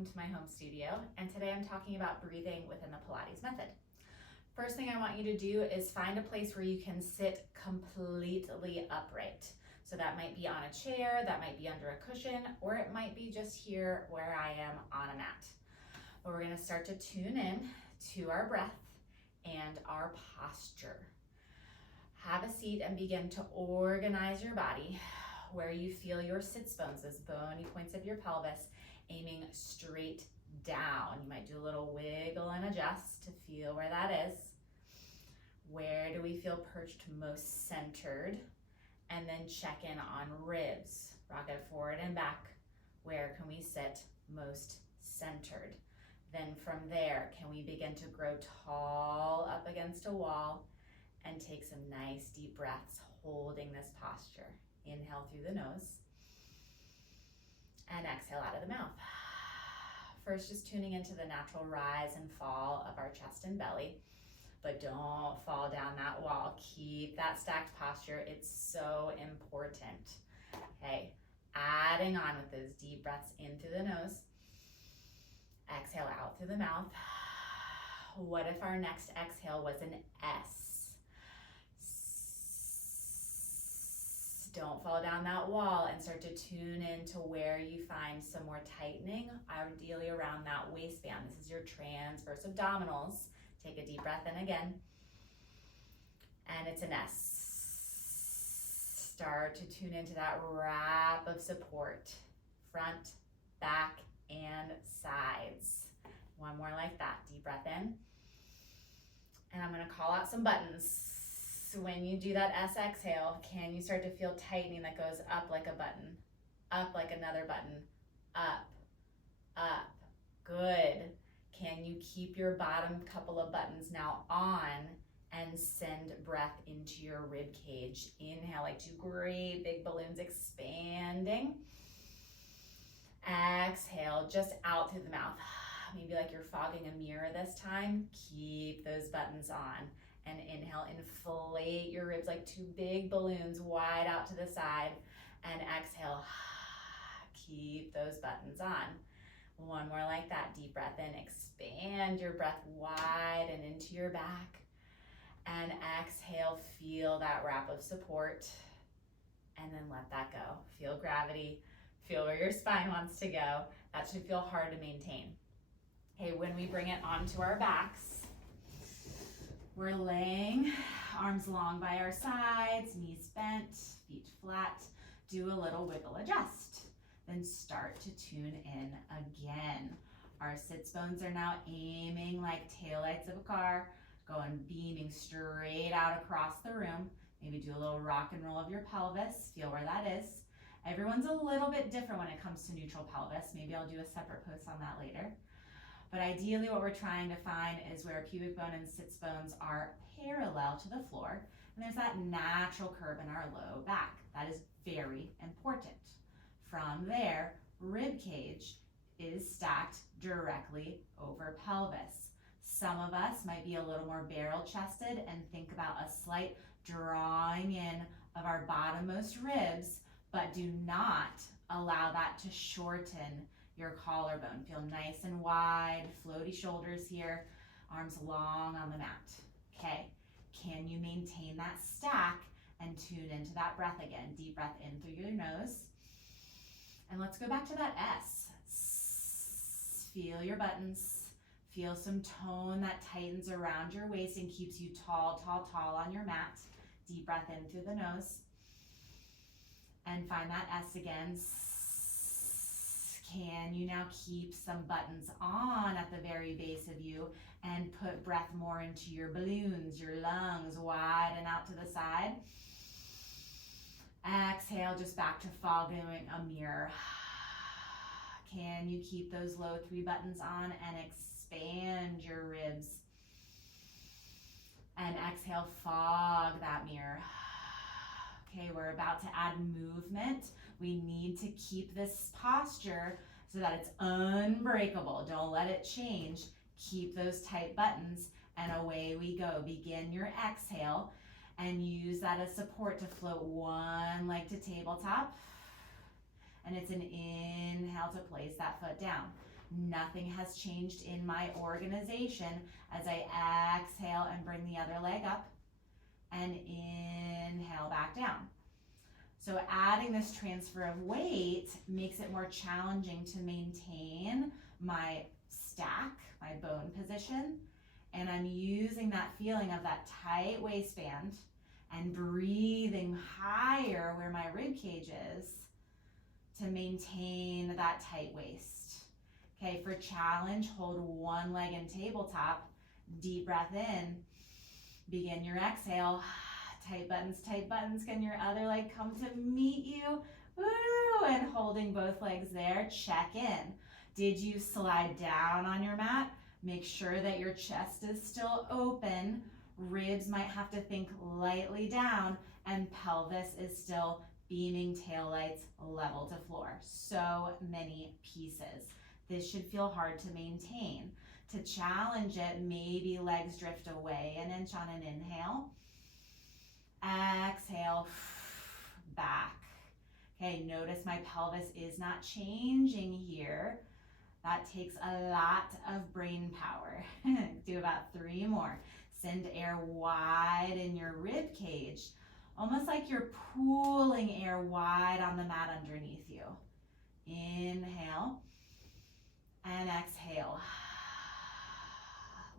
welcome to my home studio, and today I'm talking about breathing within the Pilates method. First thing I want you to do is find a place where you can sit completely upright. So that might be on a chair, that might be under a cushion, or it might be just here where I am on a mat. But we're going to start to tune in to our breath and our posture. Have a seat and begin to organize your body where you feel your sits bones, those bony points of your pelvis, aiming straight down. You might do a little wiggle and adjust to feel where that is. Where do we feel perched most centered? And then check in on ribs. Rock it forward and back. Where can we sit most centered? Then from there, can we begin to grow tall up against a wall and take some nice deep breaths holding this posture. Inhale through the nose and exhale out of the mouth. First, just tuning into the natural rise and fall of our chest and belly, but don't fall down that wall. Keep that stacked posture. It's so important. Okay, adding on with those deep breaths in through the nose. Exhale out through the mouth. What if our next exhale was an S? Don't fall down that wall and start to tune into where you find some more tightening, ideally around that waistband. This is your transverse abdominals. Take a deep breath in again. And it's an S. Start to tune into that wrap of support. Front, back, and sides. One more like that. Deep breath in. And I'm going to call out some buttons. So when you do that S exhale, can you start to feel tightening that goes up like a button, up like another button, up, up, good. Can you keep your bottom couple of buttons now on and send breath into your rib cage? Inhale like two great big balloons expanding. Exhale just out through the mouth. Maybe like you're fogging a mirror this time. Keep those buttons on. And inhale, inflate your ribs like two big balloons wide out to the side. And exhale, keep those buttons on. One more like that. Deep breath in, expand your breath wide and into your back. And exhale, feel that wrap of support. And then let that go. Feel gravity, feel where your spine wants to go. That should feel hard to maintain. Okay, when we bring it onto our backs, we're laying, arms long by our sides, knees bent, feet flat. Do a little wiggle adjust. Then start to tune in again. Our sits bones are now aiming like taillights of a car, going beaming straight out across the room. Maybe do a little rock and roll of your pelvis. Feel where that is. Everyone's a little bit different when it comes to neutral pelvis. Maybe I'll do a separate post on that later. But ideally what we're trying to find is where pubic bone and sits bones are parallel to the floor. And there's that natural curve in our low back. That is very important. From there, rib cage is stacked directly over pelvis. Some of us might be a little more barrel chested and think about a slight drawing in of our bottommost ribs, but do not allow that to shorten your collarbone. Feel nice and wide, floaty shoulders here, arms long on the mat. Okay, can you maintain that stack and tune into that breath again? Deep breath in through your nose. And let's go back to that S. Feel your buttons. Feel some tone that tightens around your waist and keeps you tall, tall, tall on your mat. Deep breath in through the nose. And find that S again. Can you now keep some buttons on at the very base of you and put breath more into your balloons, your lungs, wide and out to the side? Exhale, just back to fogging a mirror. Can you keep those low 3 buttons on and expand your ribs? And exhale, fog that mirror. Okay, we're about to add movement. We need to keep this posture so that it's unbreakable. Don't let it change. Keep those tight buttons and away we go. Begin your exhale and use that as support to float one leg to tabletop. And it's an inhale to place that foot down. Nothing has changed in my organization as I exhale and bring the other leg up and inhale back down. So adding this transfer of weight makes it more challenging to maintain my stack, my bone position, and I'm using that feeling of that tight waistband and breathing higher where my rib cage is to maintain that tight waist. Okay, for challenge, hold one leg in tabletop, deep breath in, begin your exhale. Tight buttons. Can your other leg come to meet you? Woo! And holding both legs there, check in. Did you slide down on your mat? Make sure that your chest is still open. Ribs might have to think lightly down, and pelvis is still beaming taillights level to floor. So many pieces. This should feel hard to maintain. To challenge it, maybe legs drift away an inch on an inhale. Exhale, back. Okay, notice my pelvis is not changing here. That takes a lot of brain power. Do about 3 more. Send air wide in your rib cage, almost like you're pooling air wide on the mat underneath you. Inhale and exhale.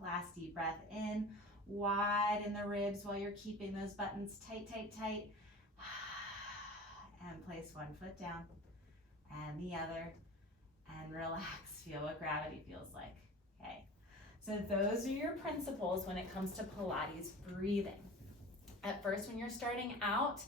Last deep breath in, wide in the ribs while you're keeping those buttons tight. And place one foot down and the other, and relax. Feel what gravity feels like. Okay, so those are your principles when it comes to Pilates breathing. At first, when you're starting out,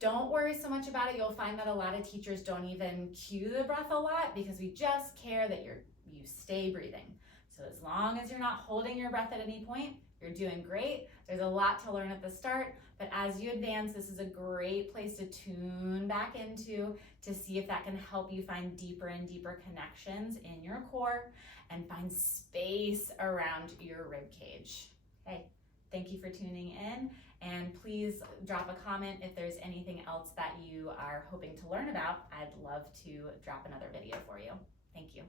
don't worry so much about it. You'll find that a lot of teachers don't even cue the breath a lot because we just care that you stay breathing. So as long as you're not holding your breath at any point, you're doing great. There's a lot to learn at the start, but as you advance, this is a great place to tune back into to see if that can help you find deeper and deeper connections in your core and find space around your rib cage. Okay, thank you for tuning in, and please drop a comment if there's anything else that you are hoping to learn about. I'd love to drop another video for you. Thank you.